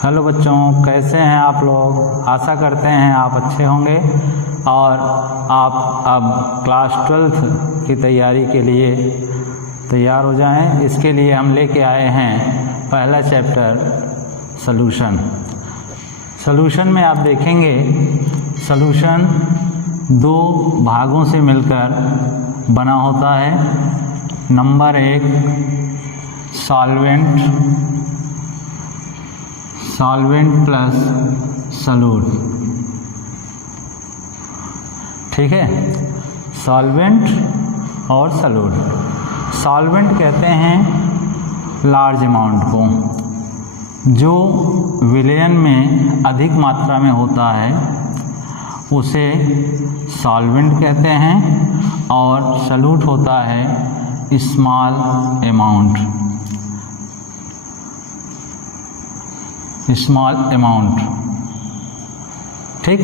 Hello बच्चों, कैसे हैं आप लोग। आशा करते हैं आप अच्छे होंगे और आप अब क्लास 12th की तैयारी के लिए तैयार हो जाएं। इसके लिए हम लेके आए हैं पहला चैप्टर सॉल्यूशन। सॉल्यूशन में आप देखेंगे सॉल्यूशन दो भागों से मिलकर बना होता है। Number 1 solvent plus solute. ठीक है, सॉल्वेंट और सॉल्यूट। सॉल्वेंट कहते हैं लार्ज अमाउंट को, जो विलयन में अधिक मात्रा में होता है उसे सॉल्वेंट कहते हैं, और सॉल्यूट होता है स्मॉल अमाउंट। ठीक,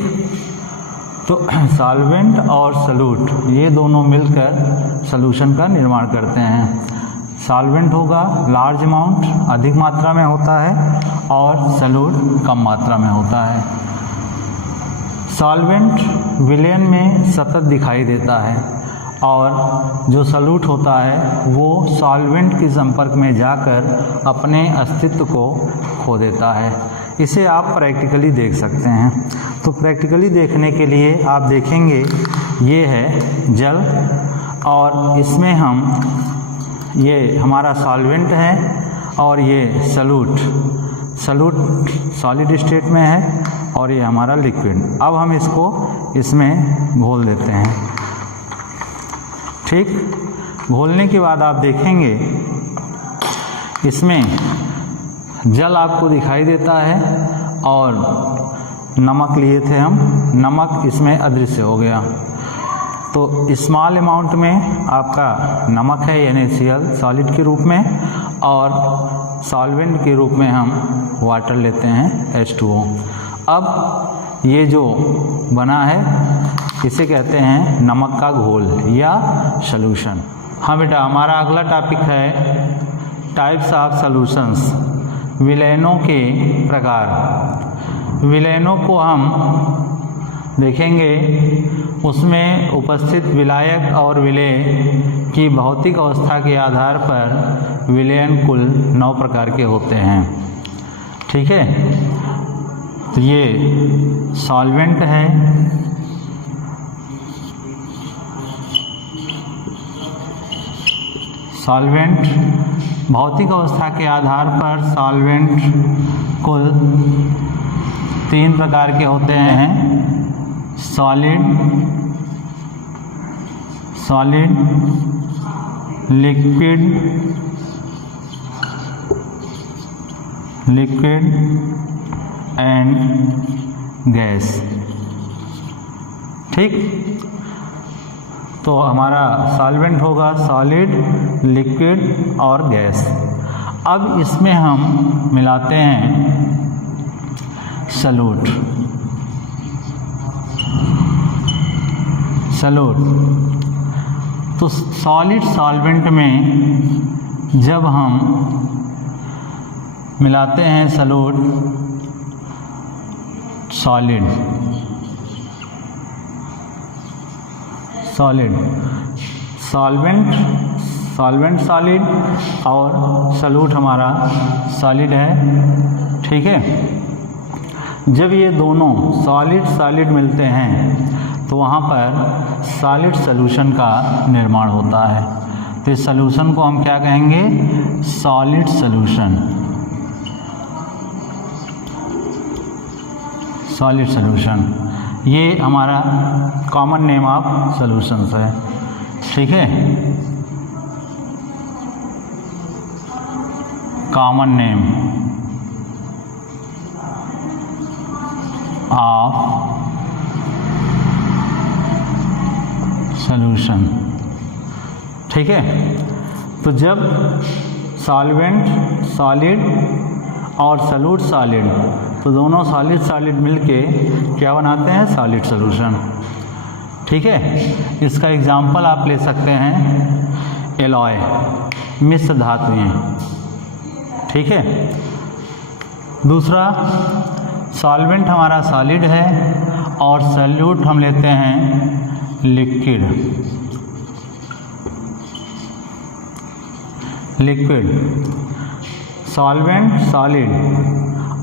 तो सॉल्वेंट और सॉल्यूट ये दोनों मिलकर सॉल्यूशन का निर्माण करते हैं। सॉल्वेंट होगा लार्ज अमाउंट, अधिक मात्रा में होता है, और सॉल्यूट कम मात्रा में होता है। सॉल्वेंट विलयन में सतत दिखाई देता है, और जो सॉल्यूट होता है वो सॉल्वेंट के संपर्क में जाकर अपने अस्तित्व को खो देता है। इसे आप प्रैक्टिकली देख सकते हैं। तो प्रैक्टिकली देखने के लिए आप देखेंगे ये है जल, और इसमें हम ये हमारा सॉल्वेंट है और ये सॉल्यूट सॉलिड स्टेट में है, और ये हमारा लिक्विड। अब हम इसको इसमें घोल देते हैं। ठीक, घोलने के बाद आप देखेंगे इसमें जल आपको दिखाई देता है, और नमक लिए थे हम, नमक इसमें अदृश्य हो गया। तो स्मॉल अमाउंट में आपका नमक है NaCl सॉलिड के रूप में, और सॉल्वेंट के रूप में हम वाटर लेते हैं H2O। अब ये जो बना है इसे कहते हैं नमक का घोल या सॉल्यूशन। हाँ बेटा, हमारा अगला टॉपिक है टाइप्स ऑफ सॉल्यूशंस, विलयनों के प्रकार। विलयनों को हम देखेंगे, उसमें उपस्थित विलायक और विलेय की भौतिक अवस्था के आधार पर विलयन कुल 9 प्रकार के होते हैं। ठीक है, तो ये सॉल्वेंट है, सॉल्वेंट भौतिक अवस्था के आधार पर सॉल्वेंट कुल 3 प्रकार के होते हैं। Solid, liquid and gas. ठीक, तो हमारा सॉल्वेंट होगा सॉलिड, लिक्विड और गैस। अब इसमें हम मिलाते हैं सॉल्यूट। तो सॉलिड सॉल्वेंट में जब हम मिलाते हैं सॉल्यूट, सॉल्वेंट सॉलिड और सॉल्यूट हमारा सॉलिड है। ठीक है, जब ये दोनों सॉलिड मिलते हैं तो वहाँ पर सॉलिड सॉल्यूशन का निर्माण होता है। तो इस सॉल्यूशन को हम क्या कहेंगे? Solid solution. ये हमारा कॉमन नेम ऑफ सॉल्यूशंस है। ठीक है, कॉमन नेम ऑफ सॉल्यूशन। ठीक है, तो जब सॉल्वेंट सॉलिड और सॉल्यूट सॉलिड, तो दोनों सॉलिड मिलके क्या बनाते हैं? Solid solution. ठीक है, इसका एग्जाम्पल आप ले सकते हैं एलॉय, मिश्र धातुएं। ठीक है, दूसरा, सॉल्वेंट हमारा सॉलिड है और सॉल्यूट हम लेते हैं लिक्विड। सॉल्वेंट सॉलिड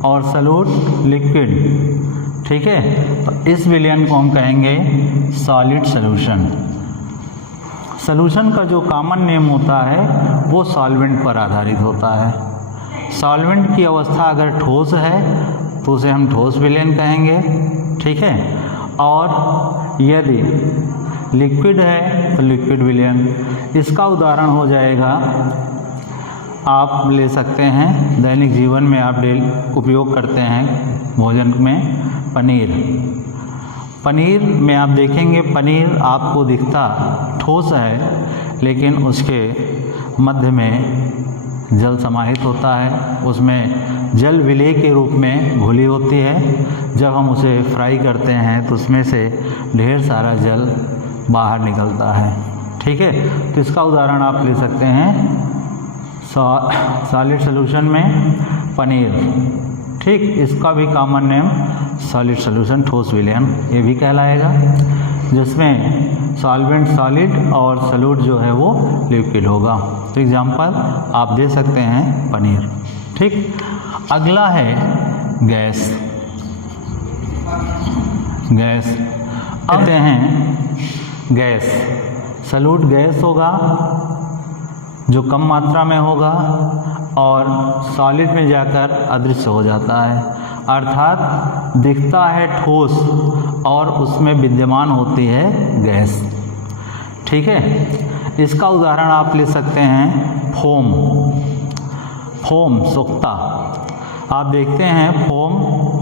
और सॉल्यूट लिक्विड, ठीक है। तो इस विलयन को हम कहेंगे सॉलिड सॉल्यूशन। सॉल्यूशन का जो कॉमन नेम होता है वो सॉल्वेंट पर आधारित होता है। सॉल्वेंट की अवस्था अगर ठोस है तो उसे हम ठोस विलयन कहेंगे, ठीक है। और यदि लिक्विड है तो लिक्विड विलयन। इसका उदाहरण हो जाएगा, आप ले सकते हैं दैनिक जीवन में आप उपयोग करते हैं भोजन में पनीर। पनीर में आप देखेंगे पनीर आपको दिखता ठोस है, लेकिन उसके मध्य में जल समाहित होता है, उसमें जल विलेय के रूप में घुली होती है। जब हम उसे फ्राई करते हैं तो उसमें से ढेर सारा जल बाहर निकलता है, ठीक है। तो इसका उदाहरण आप ले सकते हैं सॉलिड सॉल्यूशन में पनीर, ठीक। इसका भी कॉमन नेम सॉलिड सॉल्यूशन ठोस विलयन ये भी कहलाएगा, जिसमें सॉल्वेंट सॉलिड और सॉल्यूट जो है वो लिक्विड होगा। तो एग्जांपल आप दे सकते हैं पनीर, ठीक। अगला है गैस। कहते हैं गैस, सॉल्यूट गैस होगा जो कम मात्रा में होगा और सॉलिड में जाकर अदृश्य हो जाता है, अर्थात दिखता है ठोस और उसमें विद्यमान होती है गैस, ठीक है। इसका उदाहरण आप ले सकते हैं फोम सोख्ता। आप देखते हैं फोम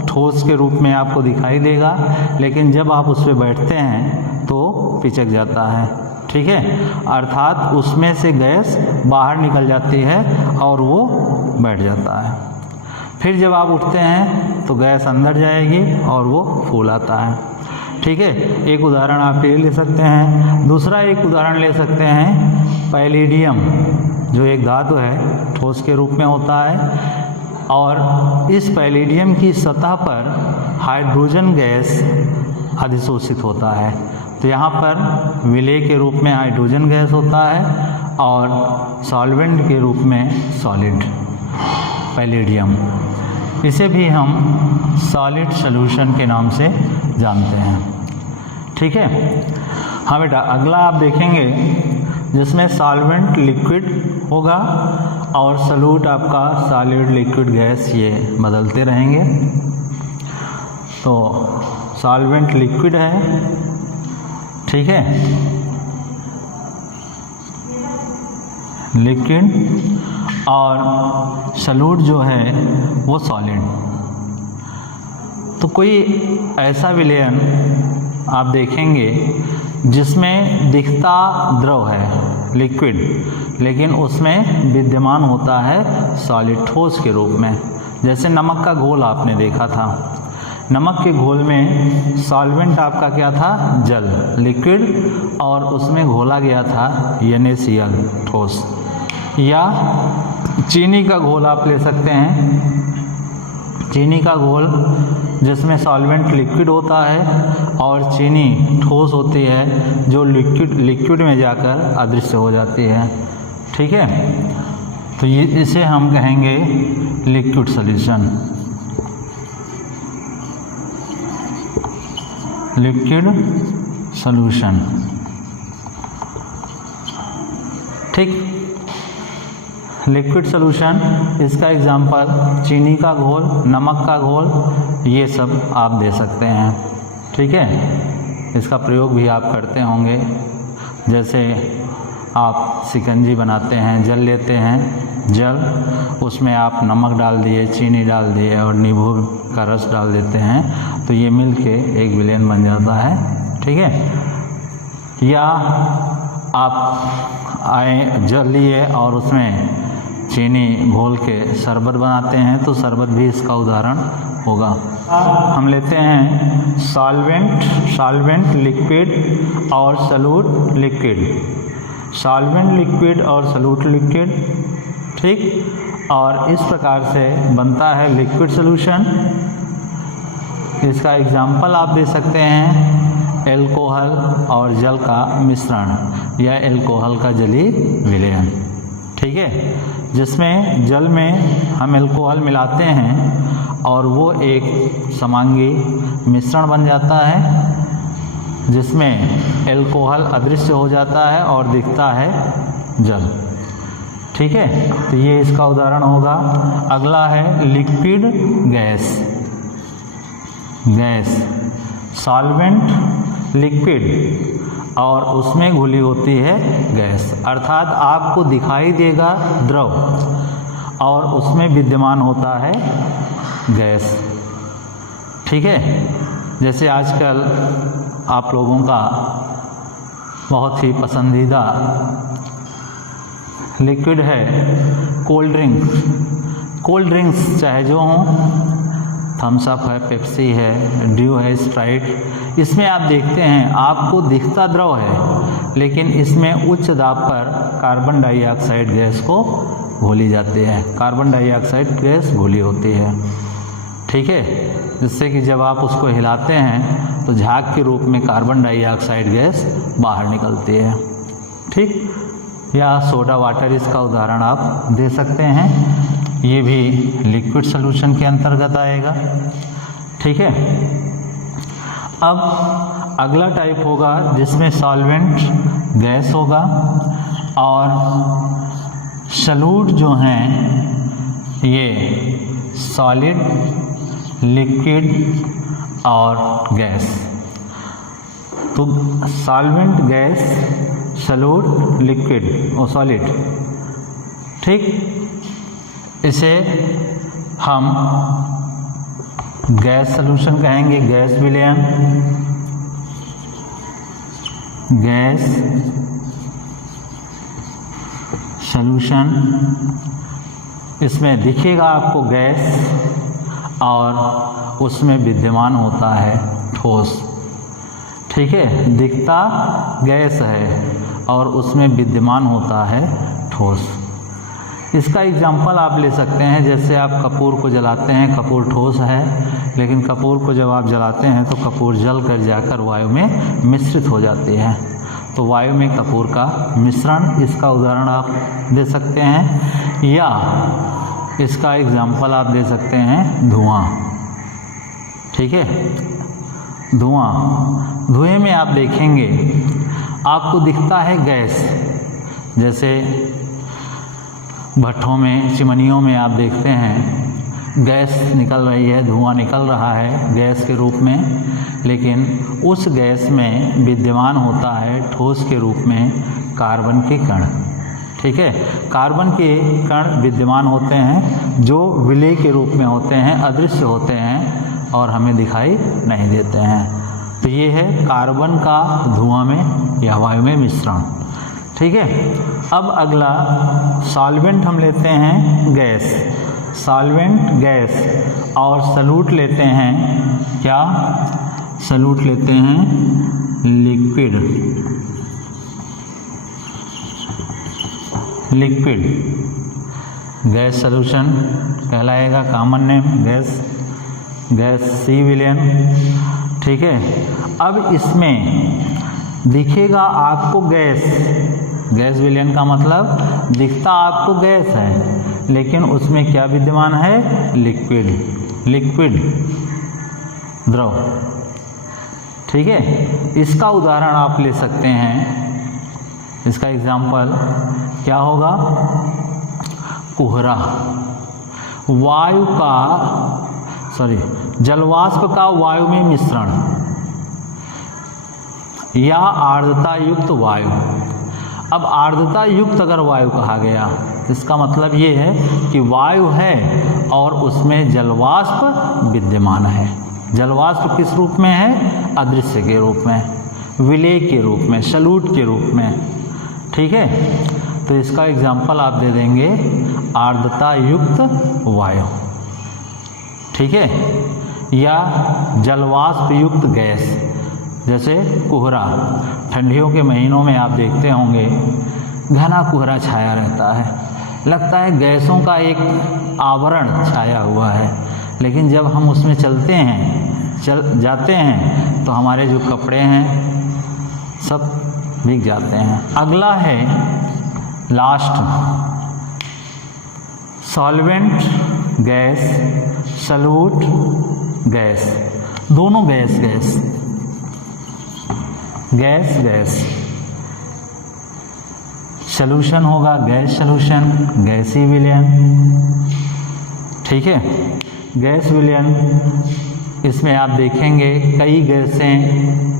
ठोस के रूप में आपको दिखाई देगा, लेकिन जब आप उस पर बैठते हैं तो पिचक जाता है, ठीक है। अर्थात उसमें से गैस बाहर निकल जाती है और वो बैठ जाता है। फिर जब आप उठते हैं तो गैस अंदर जाएगी और वो फूल आता है, ठीक है। एक उदाहरण आप ये ले सकते हैं। दूसरा एक उदाहरण ले सकते हैं पैलेडियम, जो एक धातु है ठोस के रूप में होता है और इस पैलेडियम की सतह पर हाइड्रोजन गैस अधिशोषित होता है। तो यहाँ पर विलेय के रूप में हाइड्रोजन गैस होता है और सॉल्वेंट के रूप में सॉलिड पैलेडियम। इसे भी हम सॉलिड सॉल्यूशन के नाम से जानते हैं, ठीक है। हाँ बेटा, अगला आप देखेंगे जिसमें सॉल्वेंट लिक्विड होगा और सॉल्यूट आपका सॉलिड लिक्विड गैस ये बदलते रहेंगे। तो सॉल्वेंट लिक्विड है, ठीक है, लिक्विड, और सॉल्यूट जो है वो सॉलिड। तो कोई ऐसा विलयन आप देखेंगे जिसमें दिखता द्रव है लिक्विड, लेकिन उसमें विद्यमान होता है सॉलिड ठोस के रूप में। जैसे नमक का घोल आपने देखा था, नमक के घोल में सॉल्वेंट आपका क्या था, जल लिक्विड, और उसमें घोला गया था NaCl ठोस। या चीनी का घोल आप ले सकते हैं, चीनी का घोल जिसमें सॉल्वेंट लिक्विड होता है और चीनी ठोस होती है जो लिक्विड में जाकर अदृश्य हो जाती है, ठीक है। तो ये इसे हम कहेंगे लिक्विड सॉल्यूशन, लिक्विड सॉल्यूशन, ठीक। लिक्विड सॉल्यूशन, इसका एग्जांपल चीनी का घोल, नमक का घोल, ये सब आप दे सकते हैं, ठीक है। इसका प्रयोग भी आप करते होंगे, जैसे आप शिकंजी बनाते हैं, जल लेते हैं, जल उसमें आप नमक डाल दिए, चीनी डाल दिए और नींबू का रस डाल देते हैं, तो ये मिल के एक विलयन बन जाता है, ठीक है। या आप जल लिए और उसमें चीनी घोल के शरबत बनाते हैं, तो शरबत भी इसका उदाहरण होगा। हम लेते हैं सॉल्वेंट लिक्विड और सॉल्यूट लिक्विड, सॉल्वेंट लिक्विड और सॉल्यूट लिक्विड, ठीक। और इस प्रकार से बनता है लिक्विड सॉल्यूशन। इसका एग्जाम्पल आप दे सकते हैं एल्कोहल और जल का मिश्रण या एल्कोहल का जलीय विलयन, ठीक है, जिसमें जल में हम एल्कोहल मिलाते हैं और वो एक समांगी मिश्रण बन जाता है जिसमें एल्कोहल अदृश्य हो जाता है और दिखता है जल, ठीक है। तो ये इसका उदाहरण होगा। अगला है liquid gas. Gas solvent liquid और उसमें घुली होती है गैस, अर्थात आपको दिखाई देगा द्रव और उसमें विद्यमान होता है गैस, ठीक है। जैसे आजकल आप लोगों का बहुत ही पसंदीदा लिक्विड है कोल्ड ड्रिंक। कोल्ड ड्रिंक्स चाहे जो हों, थम्स अप है, पेप्सी है, ड्यू है, स्प्राइट, इसमें आप देखते हैं आपको दिखता द्रव है लेकिन इसमें उच्च दाब पर कार्बन डाइऑक्साइड गैस को घोली जाती है। कार्बन डाइऑक्साइड गैस घोली होती है, ठीक है, जिससे कि जब आप उसको हिलाते हैं तो झाग के रूप में कार्बन डाइऑक्साइड गैस बाहर निकलती है, ठीक। या सोडा वाटर इसका उदाहरण आप दे सकते हैं, ये भी लिक्विड सॉल्यूशन के अंतर्गत आएगा, ठीक है। अब अगला टाइप होगा जिसमें सॉल्वेंट गैस होगा और सॉल्यूट जो हैं ये सॉलिड, लिक्विड और गैस। तो सॉल्वेंट गैस, सॉल्यूट, लिक्विड और सॉलिड, ठीक। इसे हम गैस सॉल्यूशन कहेंगे, गैस विलयन। गैस सॉल्यूशन, इसमें दिखेगा आपको गैस और उसमें विद्यमान होता है ठोस, ठीक है, दिखता गैस है और उसमें विद्यमान होता है ठोस। इसका एग्जाम्पल आप ले सकते हैं, जैसे आप कपूर को जलाते हैं, कपूर ठोस है लेकिन कपूर को जब आप जलाते हैं तो कपूर जल कर जाकर वायु में मिश्रित हो जाती है, तो वायु में कपूर का मिश्रण, इसका उदाहरण आप दे सकते हैं। या इसका एग्जाम्पल आप दे सकते हैं धुआं, ठीक है। धुएं में आप देखेंगे आपको दिखता है गैस, जैसे भट्ठों में, चिमनियों में आप देखते हैं गैस निकल रही है, धुआं निकल रहा है गैस के रूप में, लेकिन उस गैस में विद्यमान होता है ठोस के रूप में कार्बन के कण, ठीक है। कार्बन के कण विद्यमान होते हैं जो विलेय के रूप में होते हैं, अदृश्य होते हैं और हमें दिखाई नहीं देते हैं। तो ये है कार्बन का धुआं में या वायु में मिश्रण, ठीक है। अब अगला सॉल्वेंट हम लेते हैं गैस, सॉल्वेंट गैस और सॉल्यूट लेते हैं क्या, सॉल्यूट लेते हैं लिक्विड। लिक्विड गैस सॉल्यूशन कहलाएगा, common name gas, gas C विलयन, ठीक है। अब इसमें दिखेगा आपको गैस, गैस विलयन का मतलब दिखता आपको गैस है लेकिन उसमें क्या विद्यमान है, लिक्विड, लिक्विड द्रव, ठीक है। इसका उदाहरण आप ले सकते हैं, इसका एग्जाम्पल क्या होगा, कोहरा, वायु का जलवाष्प का वायु में मिश्रण या आर्द्रता युक्त वायु। अब आर्द्रता युक्त अगर वायु कहा गया इसका मतलब ये है कि वायु है और उसमें जलवाष्प विद्यमान है। जलवाष्प किस रूप में है, अदृश्य के रूप में, विलेय के रूप में, सॉल्यूट के रूप में, ठीक है। तो इसका एग्जाम्पल आप दे देंगे आर्द्रता युक्त वायु, ठीक है, या जलवाष्प युक्त गैस, जैसे कोहरा। ठंडियों के महीनों में आप देखते होंगे घना कोहरा छाया रहता है, लगता है गैसों का एक आवरण छाया हुआ है, लेकिन जब हम उसमें जाते हैं तो हमारे जो कपड़े हैं सब भीग जाते हैं। अगला है last, solvent gas, solute gas, दोनों gas gas gas gas. Solution होगा गैस सॉल्यूशन, गैसी विलयन, ठीक है। गैस विलयन, इसमें आप देखेंगे कई गैसें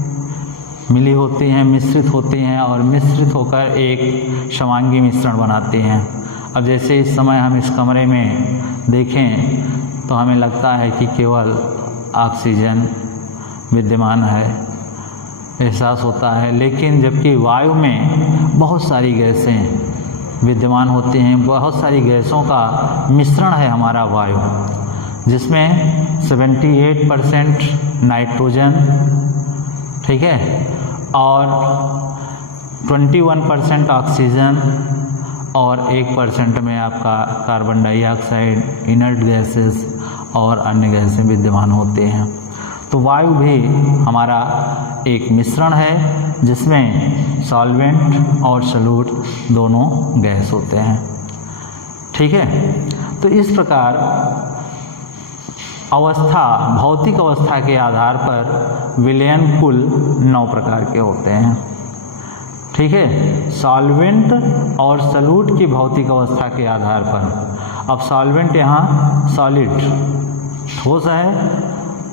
मिली होती हैं, मिश्रित होती हैं और मिश्रित होकर एक समांगी मिश्रण बनाती हैं। अब जैसे इस समय हम इस कमरे में देखें तो हमें लगता है कि केवल ऑक्सीजन विद्यमान है, एहसास होता है, लेकिन जबकि वायु में बहुत सारी गैसें विद्यमान होती हैं। बहुत सारी गैसों का मिश्रण है हमारा वायु, जिसमें 78% नाइट्रोजन, ठीक है, और 21% ऑक्सीजन और 1% में आपका कार्बन डाइऑक्साइड, इनर्ट गैसेस और अन्य गैसें विद्यमान होते हैं। तो वायु भी हमारा एक मिश्रण है जिसमें सॉल्वेंट और सॉल्यूट दोनों गैस होते हैं, ठीक है। तो इस प्रकार अवस्था, भौतिक अवस्था के आधार पर विलयन कुल 9 प्रकार के होते हैं, ठीक है। सॉल्वेंट और सॉल्यूट की भौतिक अवस्था के आधार पर, अब सॉल्वेंट यहाँ सॉलिड ठोस है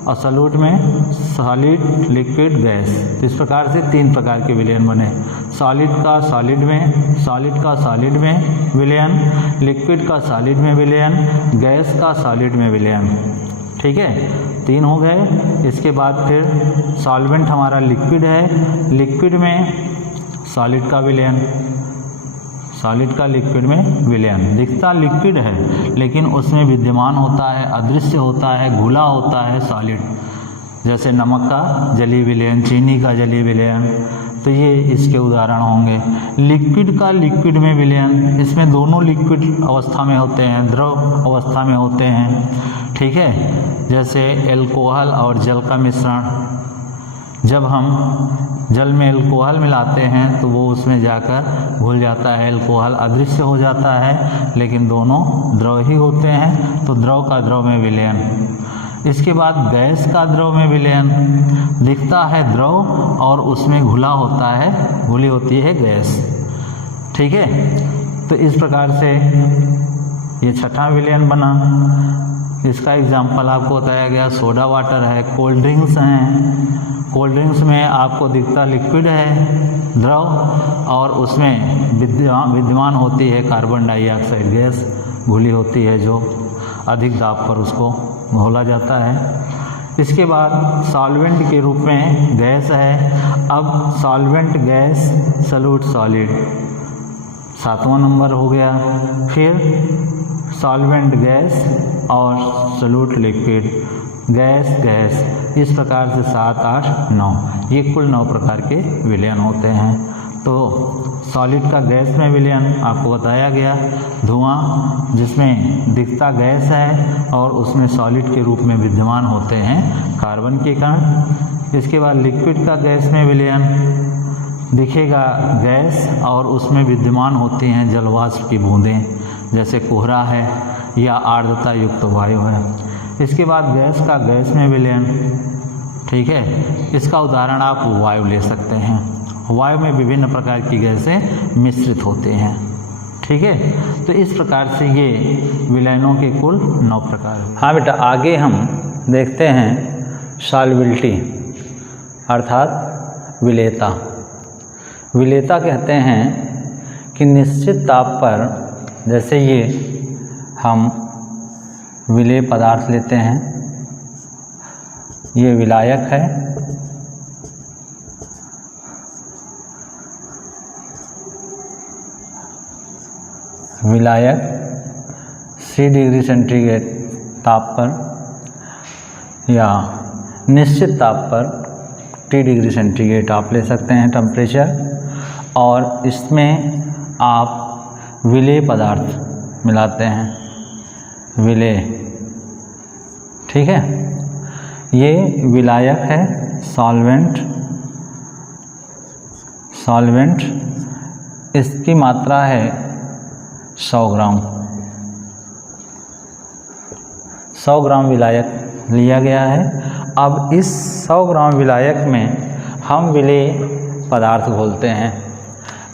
और सॉल्यूट में सॉलिड लिक्विड गैस। तो इस प्रकार से 3 प्रकार के विलयन बने, सॉलिड का सॉलिड में विलयन, लिक्विड का सॉलिड में विलयन, गैस का सॉलिड में विलयन, ठीक है। 3 हो गए। इसके बाद फिर सॉल्वेंट हमारा लिक्विड है, लिक्विड में सॉलिड का विलयन, सॉलिड का लिक्विड में विलयन। दिखता लिक्विड है लेकिन उसमें विद्यमान होता है, अदृश्य होता है, घुला होता है सॉलिड, जैसे नमक का जलीय विलयन, चीनी का जलीय विलयन। तो ये इसके उदाहरण होंगे। लिक्विड का लिक्विड में विलयन, इसमें दोनों लिक्विड अवस्था में होते हैं, द्रव अवस्था में होते हैं, ठीक है। जैसे एल्कोहल और जल का मिश्रण, जब हम जल में एल्कोहल मिलाते हैं तो वो उसमें जाकर घुल जाता है, एल्कोहल अदृश्य हो जाता है, लेकिन दोनों द्रव ही होते हैं, तो द्रव का द्रव में विलयन। इसके बाद गैस का द्रव में विलयन, दिखता है द्रव और उसमें घुला होता है, घुली होती है गैस, ठीक है। तो इस प्रकार से ये छठा विलयन बना। इसका एग्जाम्पल आपको बताया गया, सोडा वाटर है, कोल्ड ड्रिंक्स हैं। कोल्ड ड्रिंक्स में आपको दिखता लिक्विड है, द्रव, और उसमें विद्यमान होती है कार्बन डाइऑक्साइड गैस, घुली होती है, जो अधिक दाब पर उसको घोला जाता है। इसके बाद सॉल्वेंट के रूप में गैस है। अब सॉल्वेंट गैस, सॉल्यूट सॉलिड, 7वां नंबर हो गया। फिर सॉल्वेंट गैस और सॉल्यूट लिक्विड, गैस गैस, इस प्रकार से 7, 8, 9, ये कुल 9 प्रकार के विलयन होते हैं। तो सॉलिड का गैस में विलयन आपको बताया गया, धुआं जिसमें दिखता गैस है और उसमें सॉलिड के रूप में विद्यमान होते हैं कार्बन के कण। इसके बाद लिक्विड का गैस में विलयन, दिखेगा गैस और उसमें विद्यमान होती हैं जलवाष्प की बूंदें, जैसे कोहरा है या आर्द्रता युक्त वायु है। इसके बाद गैस का गैस में विलयन, ठीक है। इसका उदाहरण आप वायु ले सकते हैं। वायु में विभिन्न प्रकार की गैसें मिश्रित होते हैं, ठीक है। तो इस प्रकार से ये विलयनों के कुल 9 प्रकार हैं। हाँ बेटा, आगे हम देखते हैं सॉल्बिलिटी अर्थात विलेयता। विलेयता कहते हैं कि निश्चित ताप पर, जैसे ये हम विलेय पदार्थ लेते हैं, ये विलायक है, विलायक 3 डिग्री सेंटीग्रेड ताप पर या निश्चित ताप पर T डिग्री सेंटीग्रेड आप ले सकते हैं टेम्परेचर, और इसमें आप विलेय पदार्थ मिलाते हैं, विलेय। ठीक है, ये विलायक है, सॉल्वेंट, इसकी मात्रा है 100 ग्राम। 100 ग्राम विलायक लिया गया है। अब इस 100 ग्राम विलायक में हम विलेय पदार्थ घोलते हैं।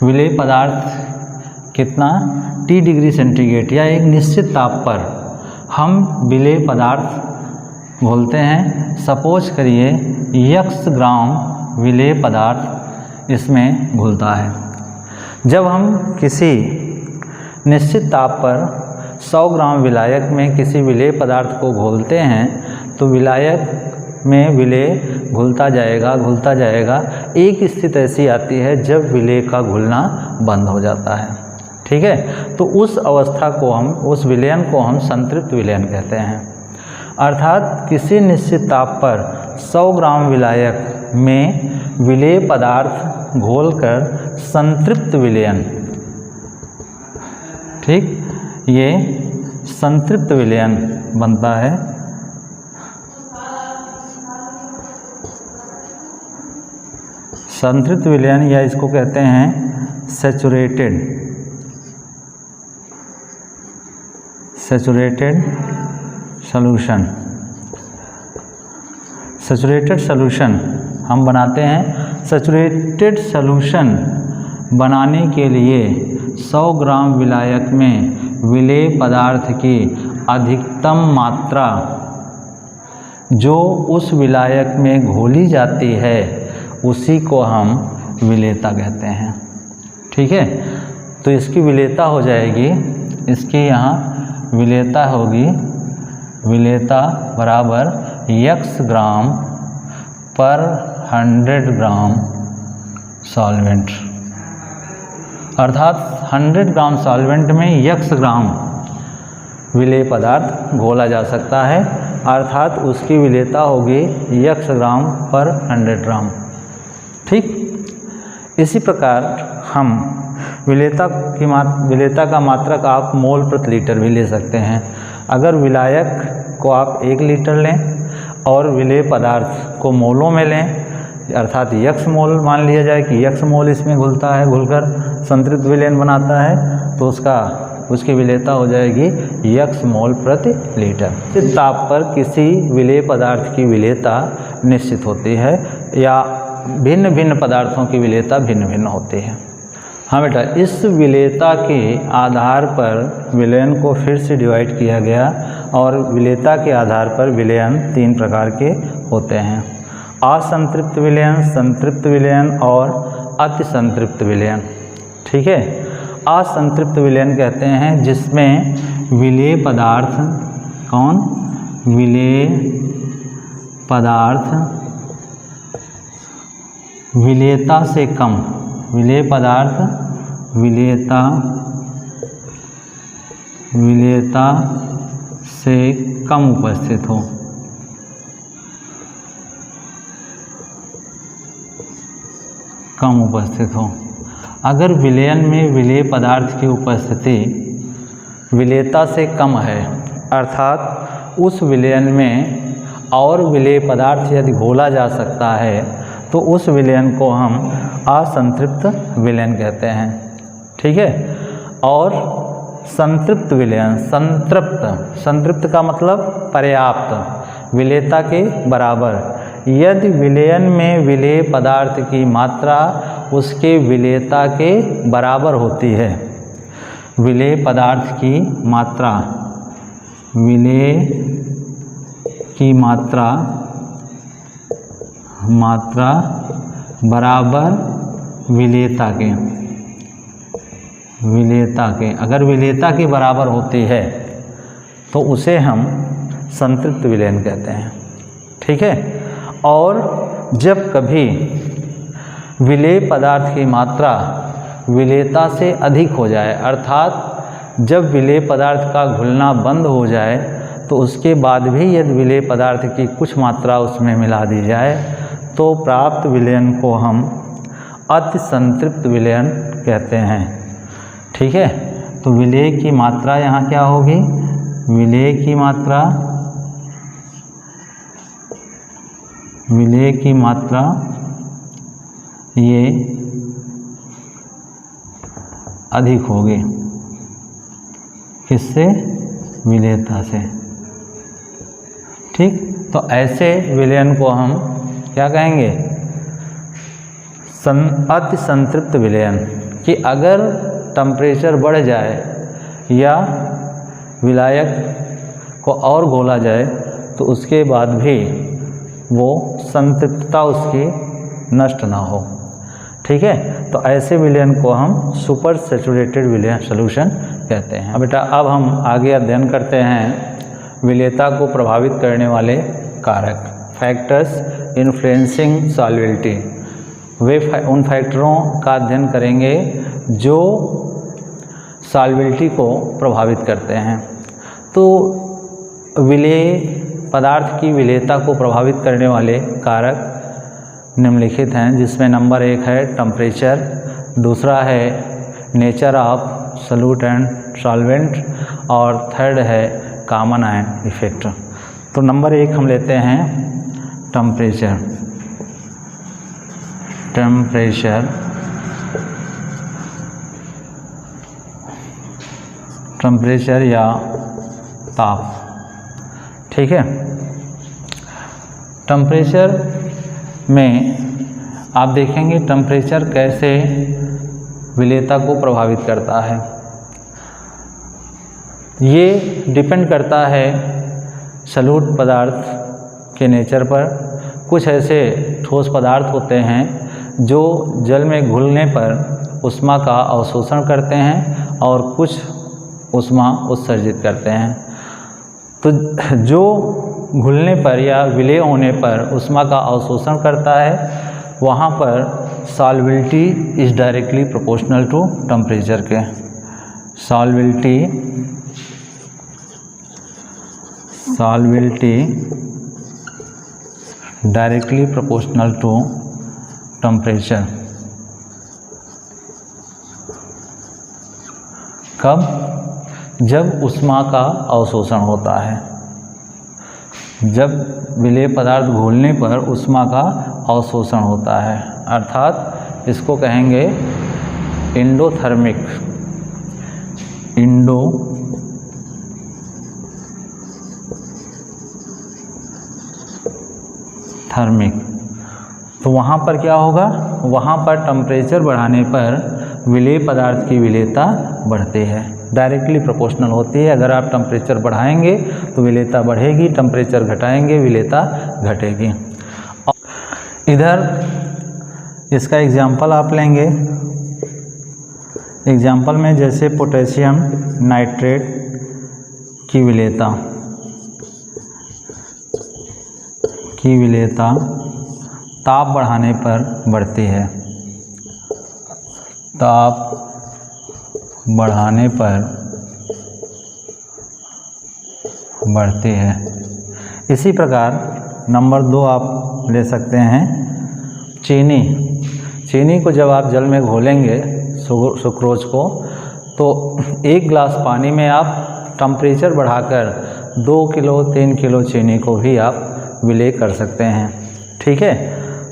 विलेय पदार्थ कितना, T डिग्री सेंटीग्रेड या एक निश्चित ताप पर हम विलेय पदार्थ घोलते हैं। सपोज करिए x ग्राम विलेय पदार्थ इसमें घुलता है। जब हम किसी निश्चित ताप पर 100 ग्राम विलायक में किसी विलेय पदार्थ को घोलते हैं तो विलायक में विलेय घुलता जाएगा। एक स्थिति ऐसी आती है जब विलेय का घुलना बंद हो जाता है। ठीक है, तो उस अवस्था को हम, उस विलयन को हम संतृप्त विलयन कहते हैं। अर्थात किसी निश्चित ताप पर 100 ग्राम विलायक में विलेय पदार्थ घोलकर संतृप्त विलयन, ठीक, ये संतृप्त विलयन बनता है। संतृप्त विलयन या इसको कहते हैं सैचुरेटेड सॉल्यूशन। सैचुरेटेड सॉल्यूशन हम बनाते हैं। सैचुरेटेड सॉल्यूशन बनाने के लिए 100 ग्राम विलायक में विलेय पदार्थ की अधिकतम मात्रा जो उस विलायक में घोली जाती है उसी को हम विलेयता कहते हैं। ठीक है, तो इसकी विलेयता हो जाएगी, इसकी यहाँ विलेयता होगी, विलेयता बराबर x ग्राम पर 100 ग्राम सॉल्वेंट। अर्थात 100 ग्राम सॉल्वेंट में x ग्राम विलेय पदार्थ घोला जा सकता है, अर्थात उसकी विलेयता होगी x ग्राम पर 100 ग्राम। ठीक, इसी प्रकार हम विलेयता का मात्रक आप मोल प्रति लीटर भी ले सकते हैं। अगर विलायक को आप 1 लीटर लें और विलेय पदार्थ को मोलों में लें, अर्थात x मोल मान लिया जाए कि x मोल इसमें घुलता है, घुलकर संतृप्त विलयन बनाता है, तो उसकी विलेयता हो जाएगी x मोल प्रति लीटर। इस ताप पर किसी विलेय पदार्थ की विलेयता निश्चित होती है या भिन्न भिन्न पदार्थों की विलेयता भिन्न भिन्न होती है। हाँ बेटा, इस विलेयता के आधार पर विलयन को फिर से डिवाइड किया गया और विलेयता के आधार पर विलयन 3 प्रकार के होते हैं। असंतृप्त विलयन, संतृप्त विलयन और अति संतृप्त विलयन। ठीक है, असंतृप्त विलयन कहते हैं जिसमें विलेय पदार्थ, कौन, विलेय पदार्थ विलेयता से कम, विलेय पदार्थ विलेयता से कम उपस्थित हो। अगर विलयन में विलेय पदार्थ की उपस्थिति विलेयता से कम है, अर्थात उस विलयन में और विलेय पदार्थ यदि घोला जा सकता है तो उस विलयन को हम असंतृप्त विलयन कहते हैं। ठीक है, और संतृप्त विलयन, संतृप्त का मतलब पर्याप्त, विलेयता के बराबर। यदि विलयन में विलेय पदार्थ की मात्रा उसके विलेयता के बराबर होती है, विलेय पदार्थ की मात्रा, विलेय की मात्रा बराबर विलेयता के, अगर विलेयता के बराबर होती है तो उसे हम संतृप्त विलयन कहते हैं। ठीक है, और जब कभी विलेय पदार्थ की मात्रा विलेयता से अधिक हो जाए, अर्थात जब विलेय पदार्थ का घुलना बंद हो जाए तो उसके बाद भी यदि विलेय पदार्थ की कुछ मात्रा उसमें मिला दी जाए तो प्राप्त विलयन को हम अति संतृप्त विलयन कहते हैं। ठीक है, तो विलेय की मात्रा यहाँ क्या होगी, विलेय की मात्रा ये अधिक होगी, किससे, विलेयता से। ठीक, तो ऐसे विलयन को हम क्या कहेंगे, अति संतृप्त विलयन, कि अगर टेम्परेचर बढ़ जाए या विलायक को और घोला जाए तो उसके बाद भी वो संतृप्तता उसकी नष्ट ना हो। ठीक है, तो ऐसे विलयन को हम सुपर सैचुरेटेड विलयन सॉल्यूशन कहते हैं। बेटा अब हम आगे अध्ययन करते हैं विलेयता को प्रभावित करने वाले कारक, फैक्टर्स इन्फ्लुएंसिंग सॉल्युबिलिटी। वे उन फैक्टरों का अध्ययन करेंगे जो सॉल्युबिलिटी को प्रभावित करते हैं। तो विलेय पदार्थ की विलेयता को प्रभावित करने वाले कारक निम्नलिखित हैं, जिसमें नंबर 1 है टेम्परेचर, दूसरा है nature of solute and solvent, और थर्ड है कॉमन आयन इफेक्ट। तो नंबर 1 हम लेते हैं टेम्परेचर। टेम्परेचर या ताप। ठीक है, टेम्परेचर में आप देखेंगे टेम्परेचर कैसे विलेयता को प्रभावित करता है। ये डिपेंड करता है सॉल्यूट पदार्थ के नेचर पर। कुछ ऐसे ठोस पदार्थ होते हैं जो जल में घुलने पर ऊष्मा का अवशोषण करते हैं और कुछ ऊष्मा उत्सर्जित करते हैं। तो जो घुलने पर या विलेय होने पर ऊष्मा का अवशोषण करता है, वहाँ पर solubility is directly proportional to temperature के। Solubility directly proportional to temperature. कब? जब ऊष्मा का अवशोषण होता है, जब विलेय पदार्थ घोलने पर ऊष्मा का अवशोषण होता है, अर्थात इसको कहेंगे एंडोथर्मिक। तो वहाँ पर क्या होगा, वहाँ पर टेम्परेचर बढ़ाने पर विलेय पदार्थ की विलेयता बढ़ती है, डायरेक्टली प्रोपोर्शनल होती है। अगर आप टेम्परेचर बढ़ाएंगे तो विलेयता बढ़ेगी, टेम्परेचर घटाएंगे विलेयता घटेगी। इधर इसका एग्जाम्पल आप लेंगे। एग्जाम्पल में जैसे पोटेशियम नाइट्रेट की विलेयता ताप बढ़ाने पर बढ़ती है, ताप बढ़ाने पर बढ़ती है। इसी प्रकार नंबर 2 आप ले सकते हैं चीनी। चीनी को जब आप जल में घोलेंगे सुक्रोज को, तो 1 गिलास पानी में आप टेम्परेचर बढ़ाकर 2 किलो 3 किलो चीनी को भी आप विलेय कर सकते हैं। ठीक है,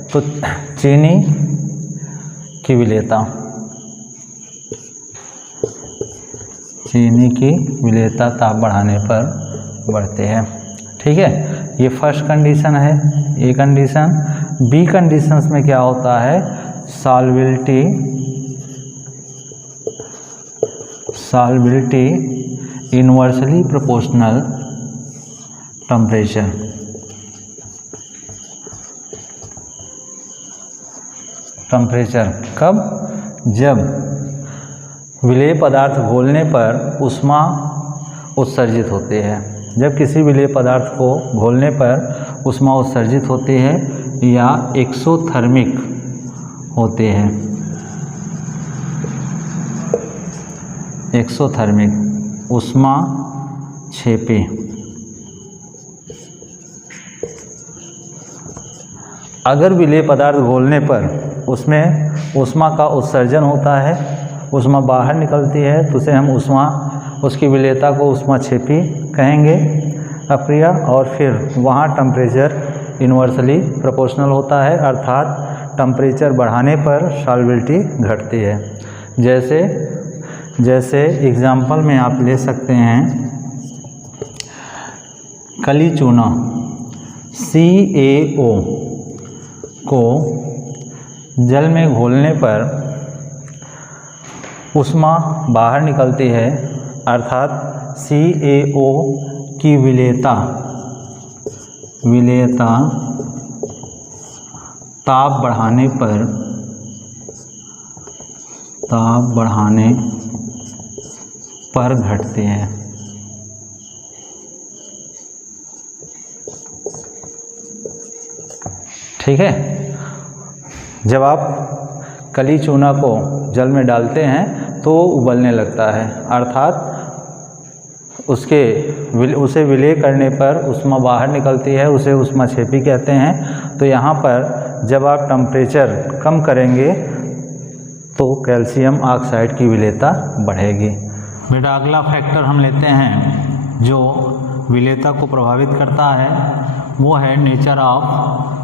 तो चीनी की विलेयता, चीनी की विलेयता ताप बढ़ाने पर बढ़ते हैं। ठीक है, ये फर्स्ट कंडीशन है, ए कंडीशन। बी कंडीशंस में क्या होता है, solubility inversely proportional temperature. Temperature कब? जब विलेय पदार्थ घोलने पर ऊष्मा उत्सर्जित होती है। जब किसी विलेय पदार्थ को घोलने पर ऊष्मा उत्सर्जित होती है या एक्सोथर्मिक होते हैं, एक्सोथर्मिक ऊष्मा छेपी। अगर विलेय पदार्थ घोलने पर उसमें ऊष्मा का उत्सर्जन होता है, ऊष्मा बाहर निकलती है तो उसे हम उसकी विलेयता को ऊष्माक्षेपी कहेंगे अक्रिया। और फिर वहाँ टेम्परेचर इन्वर्सली प्रोपोर्शनल होता है, अर्थात टेम्परेचर बढ़ाने पर सॉल्युबिलिटी घटती है। जैसे एग्जाम्पल में आप ले सकते हैं कली चूना CaO को जल में घोलने पर ऊष्मा बाहर निकलती है, अर्थात CaO की विलेयता ताप बढ़ाने पर घटती है। ठीक है, जब आप कली चूना को जल में डालते हैं तो उबलने लगता है, अर्थात उसे विलेय करने पर ऊष्मा बाहर निकलती है, उसे ऊष्माक्षेपी कहते हैं। तो यहाँ पर जब आप टेम्परेचर कम करेंगे तो कैल्शियम ऑक्साइड की विलेयता बढ़ेगी। बेटा अगला फैक्टर हम लेते हैं जो विलेयता को प्रभावित करता है, वो है nature of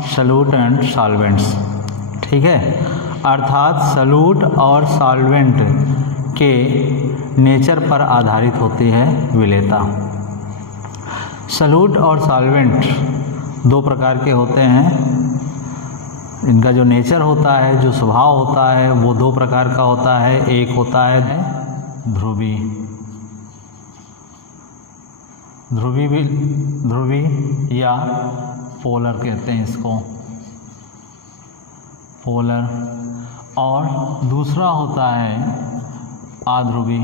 solute and solvents. ठीक है, अर्थात सॉल्यूट और सॉल्वेंट के नेचर पर आधारित होती है विलेयता। सॉल्यूट और सॉल्वेंट दो प्रकार के होते हैं। इनका जो नेचर होता है, जो स्वभाव होता है, वो दो प्रकार का होता है। एक होता है ध्रुवी या पोलर कहते हैं इसको, पोलर। और दूसरा होता है आध्रुवी।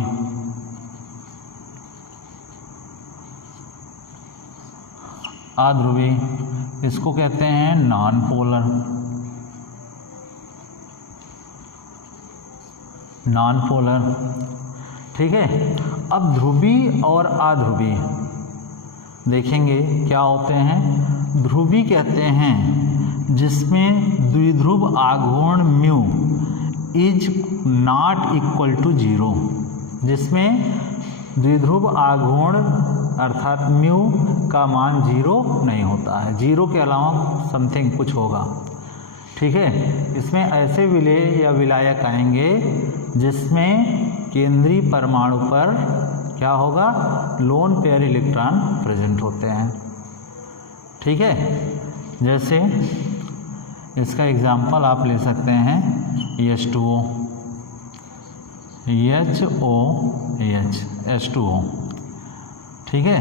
इसको कहते हैं नॉन पोलर। ठीक है, अब ध्रुवी और आध्रुवी देखेंगे क्या होते हैं। ध्रुवी कहते हैं जिसमें द्विध्रुव आघूर्ण mu is not equal to 0, जिसमें द्विध्रुव आघूर्ण अर्थात म्यू का मान 0 नहीं होता है, 0 के अलावा समथिंग कुछ होगा। ठीक है, इसमें ऐसे विलेय या विलायक आएंगे जिसमें केंद्रीय परमाणु पर क्या होगा, लोन पेयर इलेक्ट्रॉन प्रेजेंट होते हैं। ठीक है, जैसे इसका एग्जाम्पल आप ले सकते हैं H2O, HOH, H2O। ठीक है,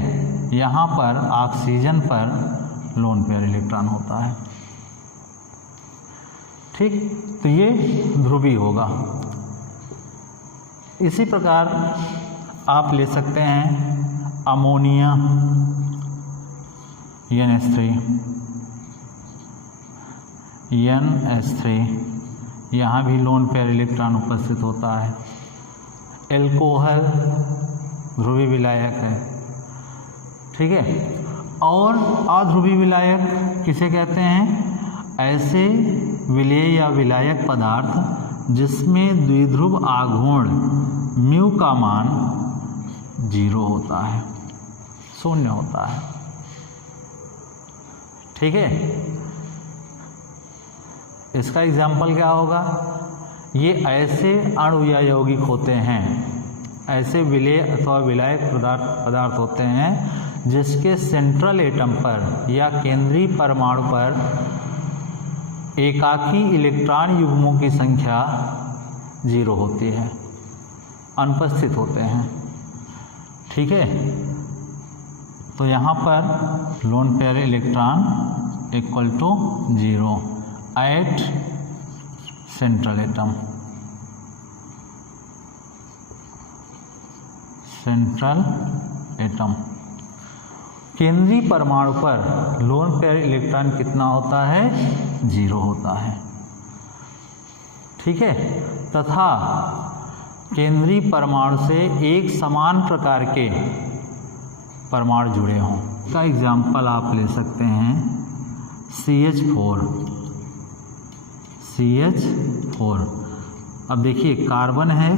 यहाँ पर ऑक्सीजन पर लोन पेयर इलेक्ट्रॉन होता है। ठीक, तो ये ध्रुवी होगा। इसी प्रकार आप ले सकते हैं अमोनिया NH3, यहाँ भी लोन पेयर इलेक्ट्रॉन उपस्थित होता है। एल्कोहल ध्रुवी विलायक है। ठीक है, और अध्रुवी विलायक किसे कहते हैं, ऐसे विलेय या विलायक पदार्थ जिसमें द्विध्रुव आघूर्ण म्यू का मान 0 होता है, 0 होता है। ठीक है, इसका एग्जाम्पल क्या होगा, ये ऐसे अणु या यौगिक होते हैं, ऐसे विलेय अथवा विलायक पदार्थ होते हैं जिसके सेंट्रल एटम पर या केंद्रीय परमाणु पर एकाकी इलेक्ट्रॉन युग्मों की संख्या 0 होती है, अनुपस्थित होते हैं। ठीक है, तो यहाँ पर lone pair electron equal to 0 at central atom. केंद्रीय परमाणु पर लोन पेयर इलेक्ट्रॉन कितना होता है, 0 होता है। ठीक है, तथा केंद्रीय परमाणु से एक समान प्रकार के परमाणु जुड़े हों। इसका एग्जाम्पल आप ले सकते हैं CH4। अब देखिए कार्बन है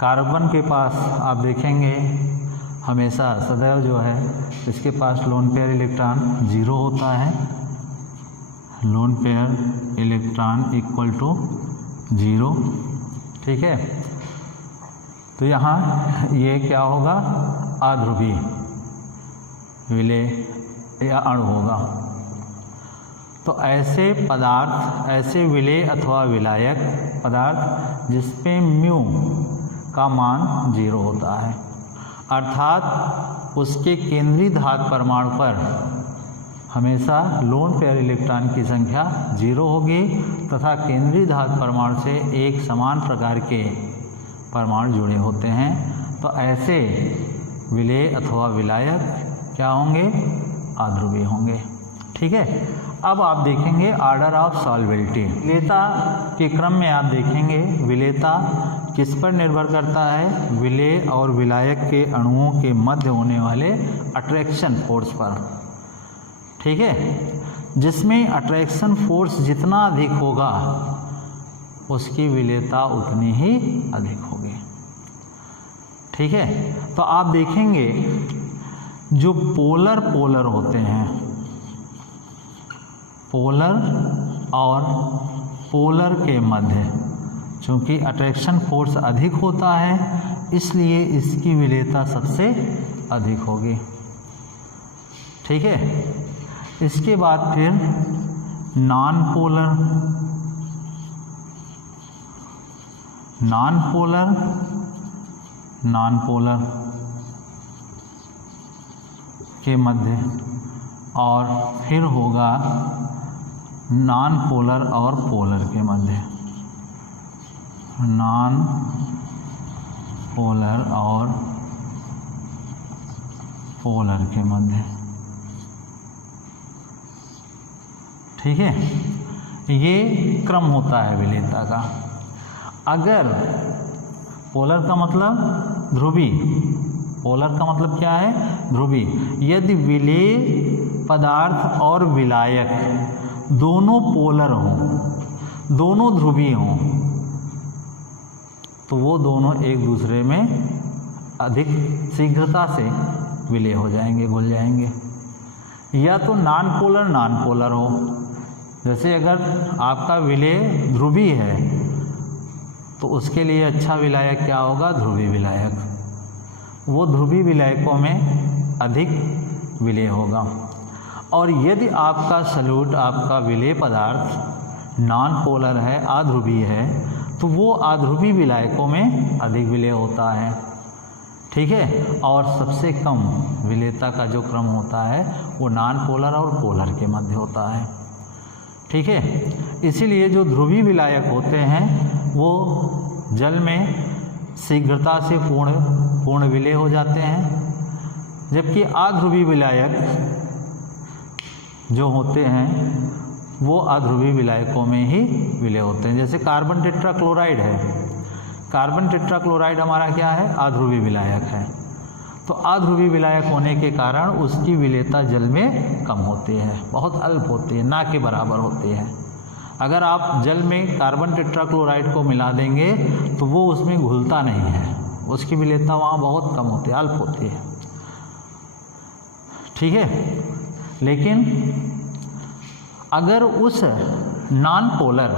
कार्बन के पास आप देखेंगे हमेशा सदैव जो है इसके पास लोन पेयर इलेक्ट्रॉन 0 होता है, lone pair electron equal to 0, ठीक है। तो यहाँ ये क्या होगा, अध्रुवीय विलेय या अणु होगा। तो ऐसे पदार्थ, ऐसे विलेय अथवा विलायक पदार्थ जिसमें म्यू का मान 0 होता है, अर्थात उसके केंद्रीय धातु परमाणु पर हमेशा लोन पेयर इलेक्ट्रॉन की संख्या 0 होगी तथा केंद्रीय धातु परमाणु से एक समान प्रकार के परमाणु जुड़े होते हैं। तो ऐसे विलेय अथवा विलायक क्या होंगे, अध्रुवीय होंगे, ठीक है। अब आप देखेंगे ऑर्डर ऑफ सॉल्वेबिलिटी। विलेयता के क्रम में आप देखेंगे विलेयता किस पर निर्भर करता है, विलेय और विलायक के अणुओं के मध्य होने वाले अट्रैक्शन फोर्स पर, ठीक है। जिसमें अट्रैक्शन फोर्स जितना अधिक होगा उसकी विलेयता उतनी ही अधिक होगी, ठीक है। तो आप देखेंगे जो पोलर होते हैं, पोलर और पोलर के मध्य चूँकि अट्रैक्शन फोर्स अधिक होता है इसलिए इसकी विलेयता सबसे अधिक होगी, ठीक है। इसके बाद फिर नॉन पोलर के मध्य और फिर होगा नॉन पोलर और पोलर के मध्य, नॉन पोलर और पोलर के मध्य, ठीक है। ये क्रम होता है विलेयता का। अगर पोलर का मतलब ध्रुवीय, पोलर का मतलब क्या है, ध्रुवीय। यदि विलेय पदार्थ और विलायक दोनों पोलर हों, दोनों ध्रुवीय हों, तो वो दोनों एक दूसरे में अधिक शीघ्रता से विलय हो जाएंगे, घुल जाएंगे। या तो नॉन पोलर हो, जैसे अगर आपका विलय ध्रुवीय है तो उसके लिए अच्छा विलायक क्या होगा, ध्रुवीय विलायक। वो ध्रुवीय विलायकों में अधिक विलय होगा। और यदि आपका सॉल्यूट, आपका विलय पदार्थ नॉन पोलर है, अध्रुवीय है, तो वो अध्रुवीय विलायकों में अधिक विलय होता है, ठीक है। और सबसे कम विलेयता का जो क्रम होता है वो नॉन पोलर और पोलर के मध्य होता है, ठीक है। इसीलिए जो ध्रुवीय विलायक होते हैं वो जल में शीघ्रता से पूर्ण विलय हो जाते हैं, जबकि अध्रुवीय विलायक जो होते हैं वो अध्रुवीय विलायकों में ही विलय होते हैं। जैसे कार्बन टेट्राक्लोराइड है, कार्बन टेट्राक्लोराइड हमारा क्या है, अध्रुवीय विलायक है। तो अध्रुवीय विलायक होने के कारण उसकी विलेयता जल में कम होती है, बहुत अल्प होती है, ना के बराबर होती है। अगर आप जल में कार्बन टेट्राक्लोराइड को मिला देंगे तो वो उसमें घुलता नहीं है, उसकी विलेयता वहाँ बहुत कम होती है, अल्प होती है, ठीक है। लेकिन अगर उस नॉन पोलर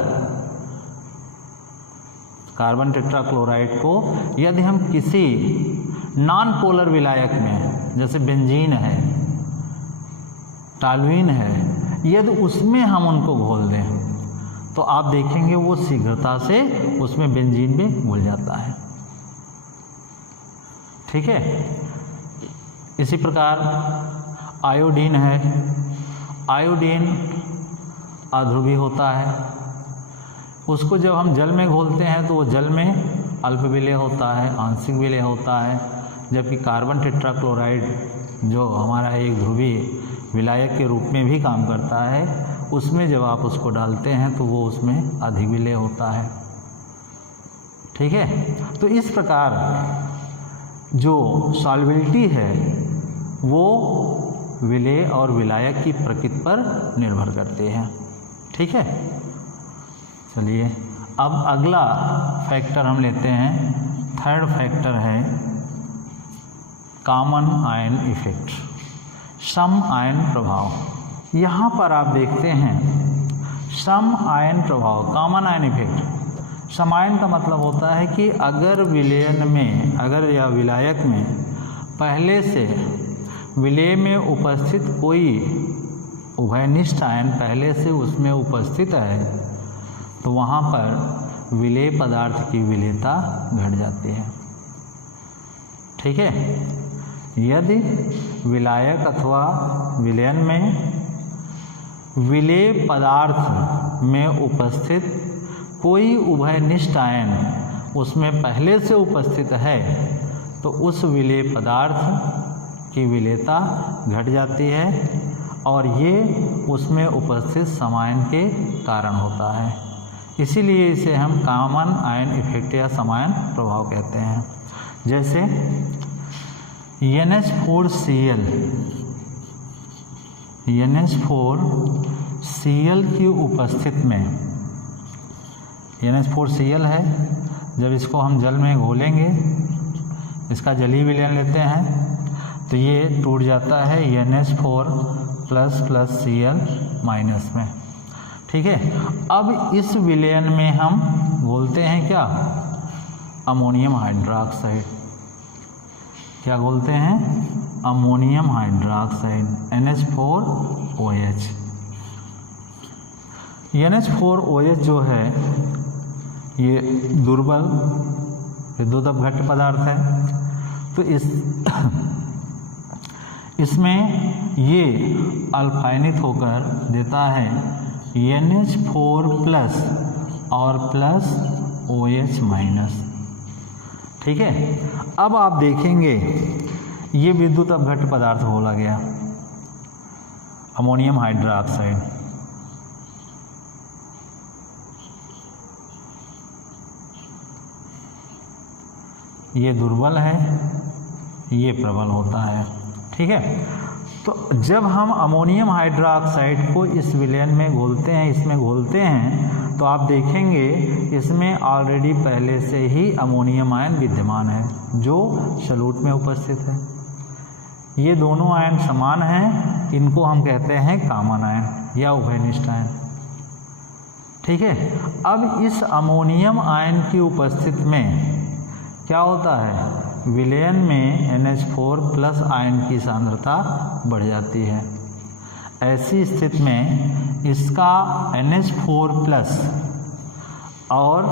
कार्बन टेट्राक्लोराइड को यदि हम किसी नॉन पोलर विलायक में, जैसे बेंजीन है, टॉल्यूइन है, यदि उसमें हम उनको घोल दें तो आप देखेंगे वो शीघ्रता से उसमें बेंजीन में घुल जाता है, ठीक है। इसी प्रकार आयोडीन है, आयोडीन अध्रुवीय होता है। उसको जब हम जल में घोलते हैं तो वो जल में अल्प विलय होता है, आंशिक विलय होता है, जबकि कार्बन टेट्राक्लोराइड जो हमारा एक ध्रुवीय विलायक के रूप में भी काम करता है, उसमें जब आप उसको डालते हैं तो वो उसमें अधिक विलय होता है, ठीक है। तो इस प्रकार जो सॉल्वेबिलिटी है वो विलय और विलायक की प्रकृति पर निर्भर करते हैं, ठीक है। चलिए अब अगला फैक्टर हम लेते हैं थर्ड फैक्टर है कॉमन आयन इफेक्ट, सम आयन प्रभाव। यहाँ पर आप देखते हैं सम आयन प्रभाव, कॉमन आयन इफेक्ट। सम आयन का मतलब होता है कि अगर विलयन में, अगर या विलायक में पहले से विलेय में उपस्थित कोई उभयनिष्ठ आयन पहले से उसमें उपस्थित है तो वहाँ पर विलेय पदार्थ की विलेयता घट जाती है। ठीक है, यदि विलायक अथवा विलयन में विलेय पदार्थ में उपस्थित कोई उभयनिष्ठ आयन उसमें पहले से उपस्थित है तो उस विलेय पदार्थ की विलेयता घट जाती है और ये उसमें उपस्थित समायन के कारण होता है। इसीलिए इसे हम कॉमन आयन इफेक्ट या समायन प्रभाव कहते हैं। जैसे NH4Cl, NH4Cl की उपस्थित में, NH4Cl है, जब इसको हम जल में घोलेंगे, इसका जलीय विलयन लेते हैं तो ये टूट जाता है NH4++ Cl- में। ठीक है, अब इस विलयन में हम घोलते हैं क्या, अमोनियम हाइड्रोक्साइड। क्या घोलते हैं, अमोनियम हाइड्रोक्साइड, NH4OH। NH4OH जो है ये दुर्बल विद्युत अपघट्य पदार्थ है, तो इसमें ये अल्फायनित होकर देता है NH4+ और +OH-। ठीक है, अब आप देखेंगे ये विद्युत अपघट्य पदार्थ बोला गया अमोनियम हाइड्रोक्साइड। ये दुर्बल है, ये प्रबल होता है। ठीक है, तो जब हम अमोनियम हाइड्रोक्साइड को इस विलयन में घोलते हैं, इसमें घोलते हैं, तो आप देखेंगे इसमें ऑलरेडी पहले से ही अमोनियम आयन विद्यमान है जो सलूट में उपस्थित है। ये दोनों आयन समान हैं, इनको हम कहते हैं कॉमन आयन या उभयनिष्ठ आयन। ठीक है, अब इस अमोनियम आयन की उपस्थिति में क्या होता है, विलयन में NH4+ आयन की सांद्रता बढ़ जाती है। ऐसी स्थिति में इसका NH4+ और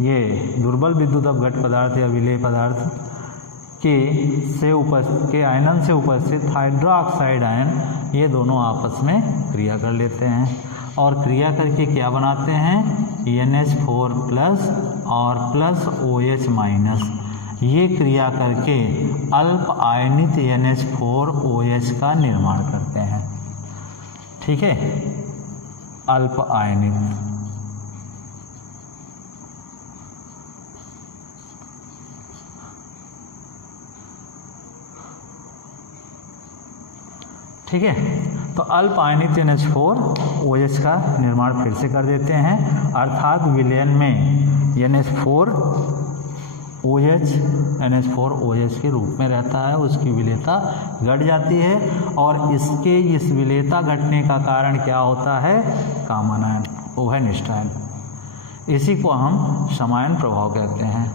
ये दुर्बल विद्युत अपघट्य पदार्थ या विलेय पदार्थ के आयनन से उपस्थित हाइड्रोक्साइड आयन, ये दोनों आपस में क्रिया कर लेते हैं और क्रिया करके क्या बनाते हैं, NH4+ और +OH-। ये क्रिया करके अल्प आयनित NH4OH का निर्माण करते हैं। ठीक है, अल्प आयनित। ठीक है, तो अल्प आयनित NH4OH का निर्माण फिर से कर देते हैं, अर्थात विलयन में NH4OH के रूप में रहता है, उसकी विलेयता घट जाती है और इसके इस विलेयता घटने का कारण क्या होता है, कॉमन आयन, उभयनिष्ठ आयन। इसी को हम समायन प्रभाव कहते हैं।